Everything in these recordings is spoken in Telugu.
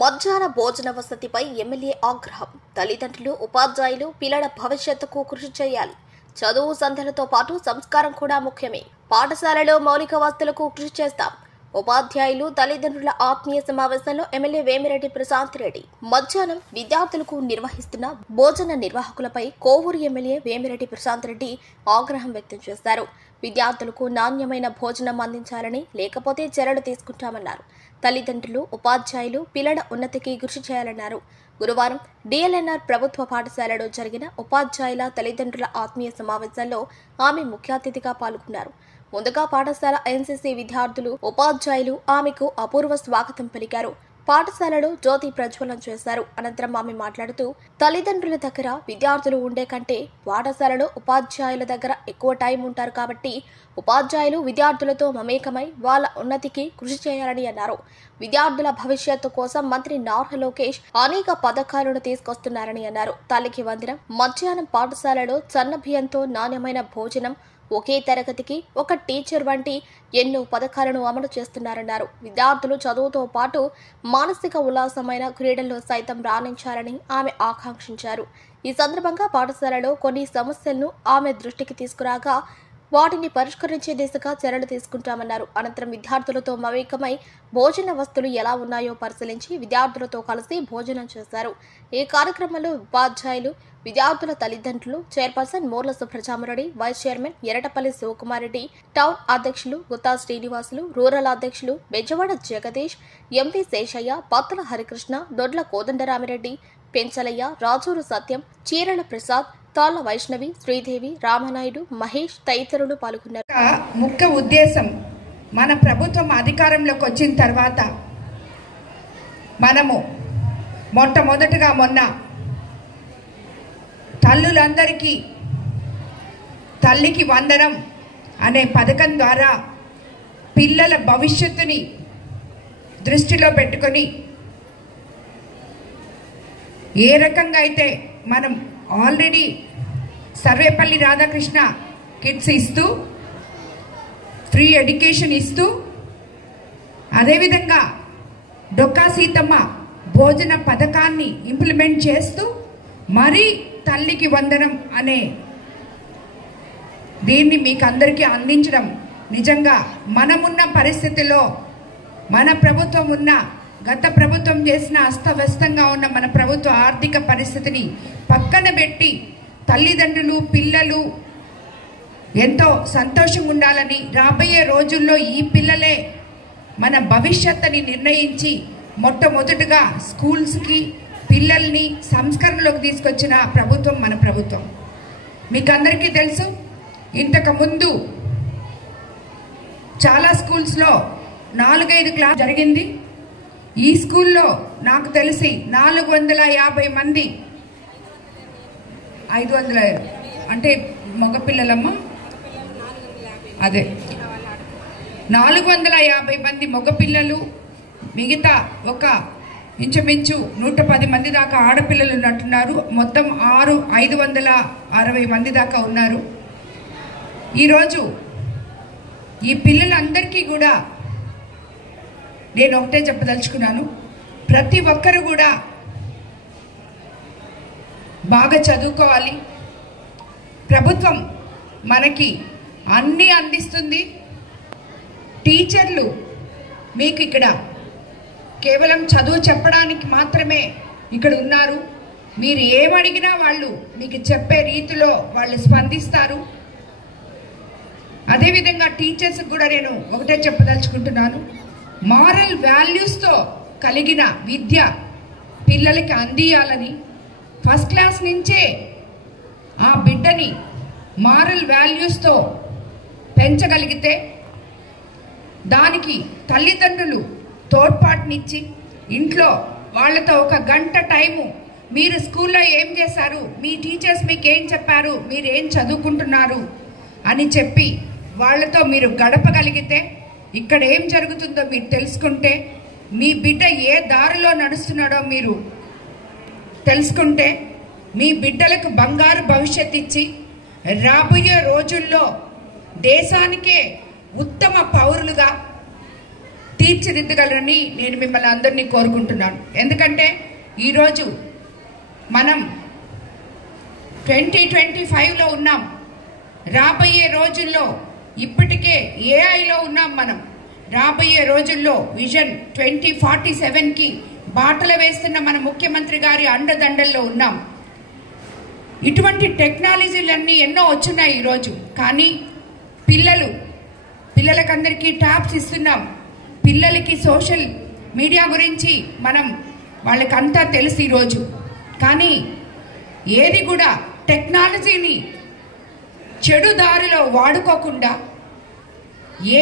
మధ్యాహ్న భోజన వసతిపై ఎమ్మెల్యే ఆగ్రహం. తల్లిదండ్రులు, ఉపాధ్యాయులు పిల్లల భవిష్యత్తుకు కృషి చేయాలి. చదువు సంధ్యలతో పాటు సంస్కారం కూడా ముఖ్యమే. పాఠశాలలో మౌలిక వసతులకు కృషి చేస్తాం. ఉపాధ్యాయులు, తల్లిదండ్రుల ఆత్మీయ సమావేశంలో ఎమ్మెల్యే వేమిరెడ్డి ప్రశాంత్ రెడ్డి. మధ్యాహ్నం విద్యార్థులకు నిర్వహిస్తున్న భోజన నిర్వాహకులపై కోవూరు ఎమ్మెల్యే వేమిరెడ్డి ప్రశాంత్ రెడ్డి ఆగ్రహం వ్యక్తం చేశారు. విద్యార్థులకు నాణ్యమైన భోజనం అందించాలని, లేకపోతే చర్యలు తీసుకుంటామన్నారు. తల్లిదండ్రులు, ఉపాధ్యాయులు పిల్లల ఉన్నతికి కృషి చేయాలన్నారు. గురువారం డిఎల్ఎన్ఆర్ ప్రభుత్వ పాఠశాలలో జరిగిన ఉపాధ్యాయుల, తల్లిదండ్రుల ఆత్మీయ సమావేశంలో ఆమె ముఖ్య అతిథిగా పాల్గొన్నారు. ముందుగా పాఠశాల ఎన్సీసీ విద్యార్థులు, ఉపాధ్యాయులు ఆమెకు అపూర్వ స్వాగతం పలికారు. పాఠశాలలో జ్యోతి ప్రజ్వలన చేశారు. అనంతరం ఆమె మాట్లాడుతూ, తల్లిదండ్రుల దగ్గర విద్యార్థులు ఉండే కంటే పాఠశాలలో ఉపాధ్యాయుల దగ్గర ఎక్కువ టైం ఉంటారు కాబట్టి ఉపాధ్యాయులు విద్యార్థులతో మమేకమై వాళ్ళ ఉన్నతికి కృషి చేయాలని అన్నారు. విద్యార్థుల భవిష్యత్తు కోసం మంత్రి నారా లోకేష్ అనేక పథకాలను తీసుకొస్తున్నారని అన్నారు. తల్లికి వందనం, మధ్యాహ్నం పాఠశాలలో సన్నబియ్యంతో నాణ్యమైన భోజనం, ఒకే తరగతికి ఒక టీచర్ వంటి ఎన్నో పథకాలను అమలు చేస్తున్నారన్నారు. విద్యార్థులు చదువుతో పాటు మానసిక ఉల్లాసమైన క్రీడల్లో సైతం రాణించాలని ఆమె ఆకాంక్షించారు. ఈ సందర్భంగా పాఠశాలలో కొన్ని సమస్యలను ఆమె దృష్టికి తీసుకురాగా వాటిని పరిష్కరించే దిశగా చర్యలు తీసుకుంటామన్నారు. అనంతరం విద్యార్థులతో మమేకమై భోజన వస్తువులు ఎలా ఉన్నాయో పరిశీలించి విద్యార్థులతో కలిసి భోజనం చేశారు. ఈ కార్యక్రమంలో ఉపాధ్యాయులు, విద్యార్థుల తల్లిదండ్రులు, chairperson Morla Subrahmanyareddy, vice chairman Eratapalli Sivakumareddy, town అధ్యక్షులు గుత్తా శ్రీనివాసులు, రూరల్ అధ్యక్షులు బెజవాడ జగదీష్, ఎంపీ శేషయ్య, పత్తుల హరికృష్ణ, దొడ్ల కోదండరామిరెడ్డి, పెంచలయ్య, రాజూరు సత్యం, చీరల ప్రసాద్, తాళ్ల వైష్ణవి, శ్రీదేవి, రామనాయుడు, మహేష్ తదితరులు పాల్గొన్నారు. ముఖ్య ఉద్దేశం, మన ప్రభుత్వం అధికారంలోకి వచ్చిన తర్వాత మనము మొట్టమొదటగా మొన్న తల్లులందరికీ తల్లికి వందనం అనే పథకం ద్వారా పిల్లల భవిష్యత్తుని దృష్టిలో పెట్టుకొని ఏ రకంగా అయితే మనం ఆల్రెడీ సర్వేపల్లి రాధాకృష్ణ కిట్స్ ఇస్తూ, ఫ్రీ ఎడ్యుకేషన్ ఇస్తూ, అదేవిధంగా డొక్కా సీతమ్మ భోజన పథకాన్ని ఇంప్లిమెంట్ చేస్తూ మరీ తల్లికి వందనం అనే దీన్ని మీకు అందరికీ అందించడం నిజంగా మనమున్న పరిస్థితిలో, మన ప్రభుత్వం ఉన్న, గత ప్రభుత్వం చేసిన అస్తవ్యస్తంగా ఉన్న మన ప్రభుత్వ ఆర్థిక పరిస్థితిని పక్కన పెట్టి తల్లిదండ్రులు, పిల్లలు ఎంతో సంతోషంగా ఉండాలని, రాబోయే రోజుల్లో ఈ పిల్లలే మన భవిష్యత్తుని నిర్ణయించి మొట్టమొదటిగా స్కూల్స్కి పిల్లల్ని సంస్కరణలోకి తీసుకొచ్చిన ప్రభుత్వం మన ప్రభుత్వం. మీకు అందరికీ తెలుసు, ఇంతకుముందు చాలా స్కూల్స్లో 4-5 క్లాస్ జరిగింది. ఈ స్కూల్లో నాకు తెలిసి 450 మంది, 500 అంటే మగపిల్లలమ్మ, అదే 450 మంది మగపిల్లలు, మిగతా ఒక ఇంచుమించు 110 మంది దాకా ఆడపిల్లలు ఉన్నట్టున్నారు. మొత్తం 560 మంది దాకా ఉన్నారు. ఈరోజు ఈ పిల్లలందరికీ కూడా నేను ఒకటే చెప్పదలుచుకున్నాను, ప్రతి ఒక్కరు కూడా బాగా చదువుకోవాలి. ప్రభుత్వం మనకి అన్నీ అందిస్తుంది. టీచర్లు మీకు ఇక్కడ కేవలం చదువు చెప్పడానికి మాత్రమే ఇక్కడ ఉన్నారు. మీరు ఏమడిగినా వాళ్ళు మీకు చెప్పే రీతిలో వాళ్ళు స్పందిస్తారు. అదేవిధంగా టీచర్స్కి కూడా నేను ఒకటే చెప్పదలుచుకుంటున్నాను, మారల్ వాల్యూస్తో కలిగిన విద్య పిల్లలకి అందియాలని, ఫస్ట్ క్లాస్ నుంచే ఆ బిడ్డని మారల్ వాల్యూస్తో పెంచగలిగితే దానికి తల్లిదండ్రులు తోడ్పాటునిచ్చి ఇంట్లో వాళ్ళతో ఒక గంట టైము, మీరు స్కూల్లో ఏం చేశారు, మీ టీచర్స్ మీకు ఏం చెప్పారు, మీరు ఏం చదువుకుంటున్నారు అని చెప్పి వాళ్ళతో మీరు గడపగలిగితే, ఇక్కడ ఏం జరుగుతుందో మీరు తెలుసుకుంటే, మీ బిడ్డ ఏ దారిలో నడుస్తున్నాడో మీరు తెలుసుకుంటే, మీ బిడ్డలకు బంగారు భవిష్యత్తు ఇచ్చి రాబోయే రోజుల్లో దేశానికే ఉత్తమ పౌరులుగా తీర్చి తీర్చిదిద్దగలరని నేను మిమ్మల్ని అందరినీ కోరుకుంటున్నాను. ఎందుకంటే ఈరోజు మనం 2025లో ఉన్నాం. రాబోయే రోజుల్లో ఇప్పటికే ఏఐలో ఉన్నాం. మనం రాబోయే రోజుల్లో విజన్ 2047కి బాటలు వేస్తున్న మన ముఖ్యమంత్రి గారి అండదండల్లో ఉన్నాం. ఇటువంటి టెక్నాలజీలన్నీ ఎన్నో వచ్చున్నాయి ఈరోజు. కానీ పిల్లలకందరికీ ట్యాబ్స్ ఇస్తున్నాం. పిల్లలకి సోషల్ మీడియా గురించి వాళ్ళకంతా తెలుసు ఈరోజు. కానీ ఏది కూడా టెక్నాలజీని చెడు దారిలో వాడుకోకుండా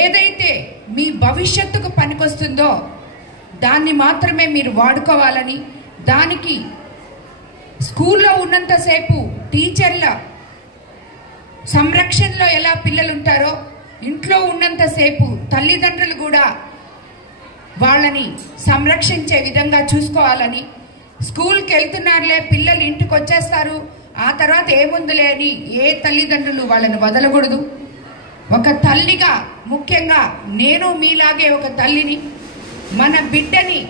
ఏదైతే మీ భవిష్యత్తుకు పనికొస్తుందో దాన్ని మాత్రమే మీరు వాడుకోవాలని, దానికి స్కూల్లో ఉన్నంతసేపు టీచర్ల సంరక్షణలో ఎలా పిల్లలు ఉంటారో ఇంట్లో ఉన్నంతసేపు తల్లిదండ్రులు కూడా వాళ్ళని సంరక్షించే విధంగా చూసుకోవాలని, స్కూల్కి వెళ్తున్నారులే పిల్లలు ఇంటికి వచ్చేస్తారు ఆ తర్వాత ఏముందులే అని ఏ తల్లిదండ్రులు వాళ్ళని వదలకూడదు. ఒక తల్లిగా ముఖ్యంగా నేను మీలాగే ఒక తల్లిని, మన బిడ్డని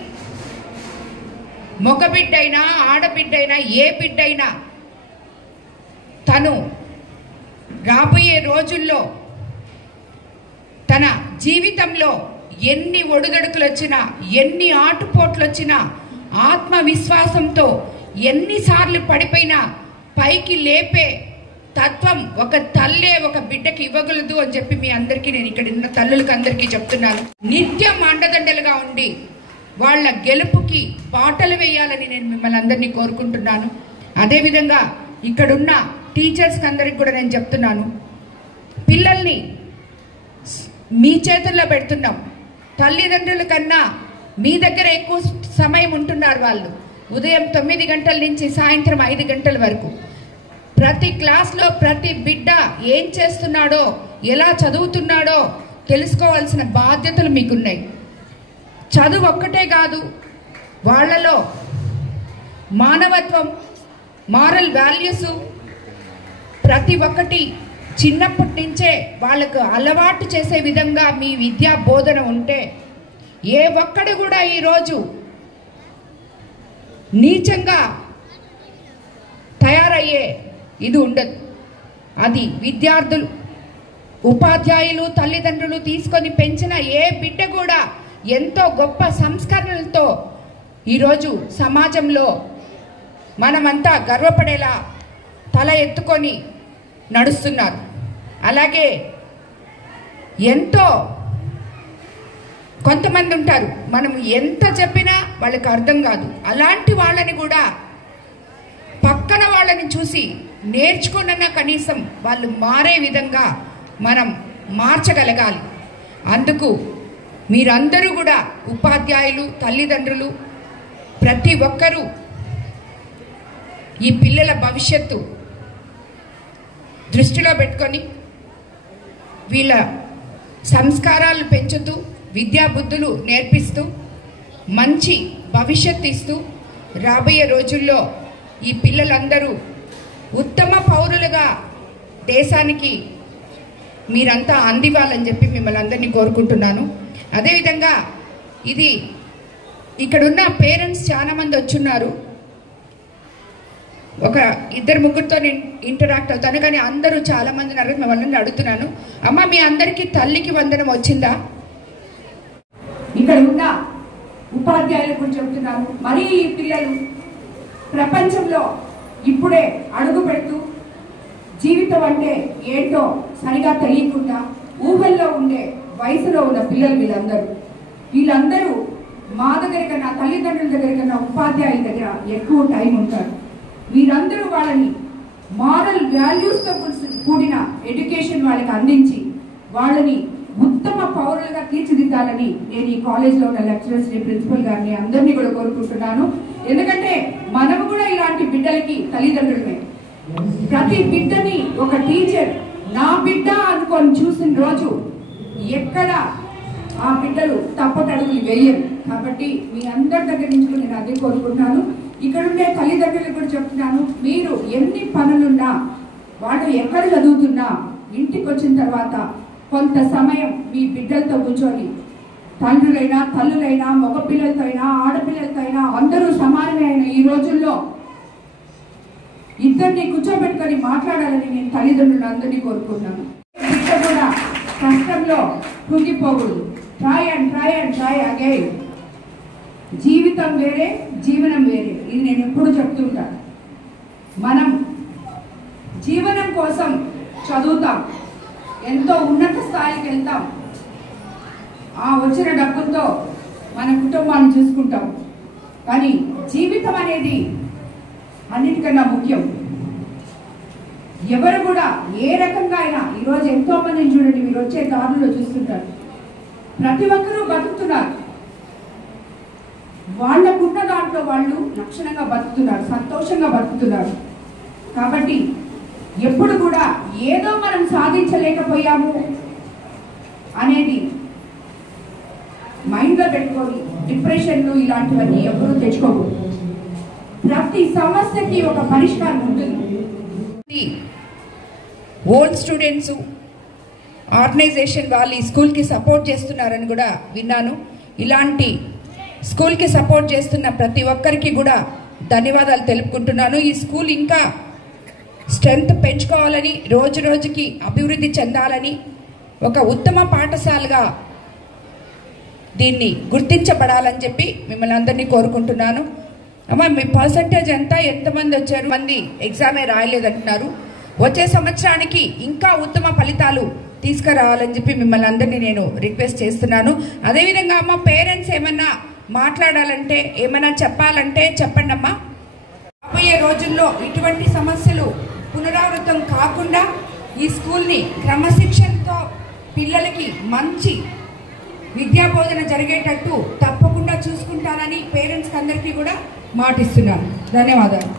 మగ బిడ్డైనా ఆడబిడ్డైనా ఏ బిడ్డైనా తను రాబోయే రోజుల్లో తన జీవితంలో ఎన్ని ఒడిదొడుకులు వచ్చినా ఎన్ని ఆటుపోట్లు వచ్చినా ఆత్మవిశ్వాసంతో ఎన్నిసార్లు పడిపోయినా పైకి లేపే తత్వం ఒక తల్లే ఒక బిడ్డకి ఇవ్వగలదు అని చెప్పి మీ అందరికీ నేను ఇక్కడ ఉన్న తల్లులకు అందరికీ చెప్తున్నాను. నిత్యం అండదండలుగా ఉండి వాళ్ళ గెలుపుకి బాటలు వేయాలని నేను మిమ్మల్ని అందరినీ కోరుకుంటున్నాను. అదేవిధంగా ఇక్కడున్న టీచర్స్కి అందరికి కూడా నేను చెప్తున్నాను, పిల్లల్ని మీ చేతుల్లో పెడుతున్నాం. తల్లిదండ్రుల కన్నా మీ దగ్గర ఎక్కువ సమయం ఉంటున్నారు వాళ్ళు. ఉదయం 9 గంటల నుంచి సాయంత్రం 5 గంటల వరకు ప్రతి క్లాస్లో ప్రతి బిడ్డ ఏం చేస్తున్నాడో ఎలా చదువుతున్నాడో తెలుసుకోవాల్సిన బాధ్యతలు మీకున్నాయి. చదువు ఒక్కటే కాదు, వాళ్ళలో మానవత్వం, మారల్ వాల్యూస్ ప్రతి ఒక్కటి చిన్నప్పటి నుంచే వాళ్ళకు అలవాటు చేసే విధంగా మీ విద్యా బోధన ఉంటే ఏ ఒక్కడు కూడా ఈరోజు నీచంగా తయారయ్యే ఇది ఉండదు. అది విద్యార్థులు, ఉపాధ్యాయులు, తల్లిదండ్రులు తీసుకొని పెంచిన ఏ బిడ్డ కూడా ఎంతో గొప్ప సంస్కరణలతో ఈరోజు సమాజంలో మనమంతా గర్వపడేలా తల ఎత్తుకొని నడుస్తున్నారు. అలాగే ఎంతో కొంతమంది ఉంటారు, మనం ఎంత చెప్పినా వాళ్ళకి అర్థం కాదు. అలాంటి వాళ్ళని కూడా పక్కన వాళ్ళని చూసి నేర్చుకున్న కనీసం వాళ్ళు మారే విధంగా మనం మార్చగలగాలి. అందుకు మీరందరూ కూడా ఉపాధ్యాయులు, తల్లిదండ్రులు ప్రతి ఒక్కరూ ఈ పిల్లల భవిష్యత్తు దృష్టిలో పెట్టుకొని వీళ్ళ సంస్కారాలు పెంచుతూ విద్యా బుద్ధులు నేర్పిస్తూ మంచి భవిష్యత్తు ఇస్తూ రాబోయే రోజుల్లో ఈ పిల్లలందరూ ఉత్తమ పౌరులుగా దేశానికి మీరంతా అందివ్వాలని చెప్పి మిమ్మల్ని అందరినీ కోరుకుంటున్నాను. అదేవిధంగా ఇది ఇక్కడున్న పేరెంట్స్ చాలామంది వచ్చున్నారు. ఒక 2-3తో నేను ఇంటరాక్ట్ అవుతాను, కానీ అందరూ చాలామంది మిమ్మల్ని అడుగుతున్నాను. అమ్మ, మీ అందరికీ తల్లికి వందనం వచ్చిందా? ఇక్కడ ఉన్న ఉపాధ్యాయులు కూడా చెప్తున్నారు. మరీ ఈ పిల్లలు ప్రపంచంలో ఇప్పుడే అడుగు పెడుతూ జీవితం అంటే ఏంటో సరిగా తెలియకుండా ఊహల్లో ఉండే వయసులో ఉన్న పిల్లలు వీళ్ళందరూ మా దగ్గర కన్నా, తల్లిదండ్రుల దగ్గర కన్నా ఉపాధ్యాయుల దగ్గర ఎక్కువ టైం ఉంటారు. మీరందరూ వాళ్ళని మారల్ వాల్యూస్తో కూడిన ఎడ్యుకేషన్ వాళ్ళకి అందించి వాళ్ళని ఉత్తమ పౌరులుగా తీర్చిదిద్దాలని నేను ఈ కాలేజ్లో ఉన్న లెక్చరర్స్ని, ప్రిన్సిపల్ గారిని అందరినీ కూడా కోరుకుంటున్నాను. ఎందుకంటే మనము కూడా ఇలాంటి బిడ్డలకి తల్లిదండ్రులమే. ప్రతి బిడ్డని ఒక టీచర్ నా బిడ్డ అనుకొని చూసిన రోజు ఎక్కడ ఆ బిడ్డలు తప్పటడుగులు వేయరు. కాబట్టి మీ అందరి దగ్గర నుంచి నేను అదే కోరుకుంటున్నాను. ఇక్కడుండే తల్లిదండ్రులకు కూడా చెప్తున్నాను, మీరు ఎన్ని పనులున్నా, వాళ్ళు ఎక్కడ చదువుతున్నా ఇంటికి వచ్చిన తర్వాత కొంత సమయం మీ బిడ్డలతో కూర్చొని తండ్రులైనా తల్లులైనా మగపిల్లలతో అయినా ఆడపిల్లలతో అయినా అందరూ సమానమే అయిన ఈ రోజుల్లో ఇద్దరిని కూర్చోబెట్టుకొని మాట్లాడాలని నేను తల్లిదండ్రులు అందరినీ కోరుకుంటున్నాను. బిడ్డ కూడా కష్టంలో కృంగిపోకూడదు. Try again. జీవితం వేరే, జీవనం వేరే. ఇది నేను ఎప్పుడు చెప్తుంటాను. మనం జీవనం కోసం చదువుతాం, ఎంతో ఉన్నత స్థాయికి వెళ్తాం, ఆ వచ్చిన డబ్బులతో మన కుటుంబాన్ని చూసుకుంటాం. కానీ జీవితం అనేది అన్నిటికన్నా ముఖ్యం. ఎవరు కూడా ఏ రకంగా అయినా ఈరోజు ఎంతో మందిని చూడండి, మీరు వచ్చే దారుల్లో చూస్తుంటారు, ప్రతి ఒక్కరూ బతుకుతున్నారు. వాళ్ళకున్న దాంట్లో వాళ్ళు లక్షణంగా బతుకుతున్నారు, సంతోషంగా బతుకుతున్నారు. కాబట్టి ఎప్పుడు కూడా ఏదో మనం సాధించలేకపోయాము అనేది మైండ్లో పెట్టుకొని డిప్రెషన్లు ఇలాంటివన్నీ ఎప్పుడూ తెచ్చుకోకూడదు. ప్రతి సమస్యకి ఒక పరిష్కారం ఉంటుంది. ఓల్డ్ స్టూడెంట్స్ ఆర్గనైజేషన్ వాళ్ళు ఈ స్కూల్కి సపోర్ట్ చేస్తున్నారని కూడా విన్నాను. ఇలాంటి స్కూల్కి సపోర్ట్ చేస్తున్న ప్రతి ఒక్కరికి కూడా ధన్యవాదాలు తెలుపుకుంటున్నాను. ఈ స్కూల్ ఇంకా స్ట్రెంగ్త్ పెంచుకోవాలని, రోజు రోజుకి అభివృద్ధి చెందాలని, ఒక ఉత్తమ పాఠశాలగా దీన్ని గుర్తించబడాలని చెప్పి మిమ్మల్ని అందరినీ కోరుకుంటున్నాను. అమ్మ, మీ పర్సంటేజ్ ఎంతమంది వచ్చారు? మంది ఎగ్జామే రాయలేదంటున్నారు. వచ్చే సంవత్సరానికి ఇంకా ఉత్తమ ఫలితాలు తీసుకురావాలని చెప్పి మిమ్మల్ని అందరినీ నేను రిక్వెస్ట్ చేస్తున్నాను. అదేవిధంగా అమ్మ, పేరెంట్స్ ఏమన్నా మాట్లాడాలంటే, ఏమన్నా చెప్పాలంటే చెప్పండి అమ్మా. రాబోయే రోజుల్లో ఇటువంటి సమస్యలు పునరావృతం కాకుండా ఈ స్కూల్ని క్రమశిక్షణతో పిల్లలకి మంచి విద్యాబోధన జరిగేటట్టు తప్పకుండా చూసుకుంటానని పేరెంట్స్కి అందరికీ కూడా మాటిస్తున్నాను. ధన్యవాదాలు.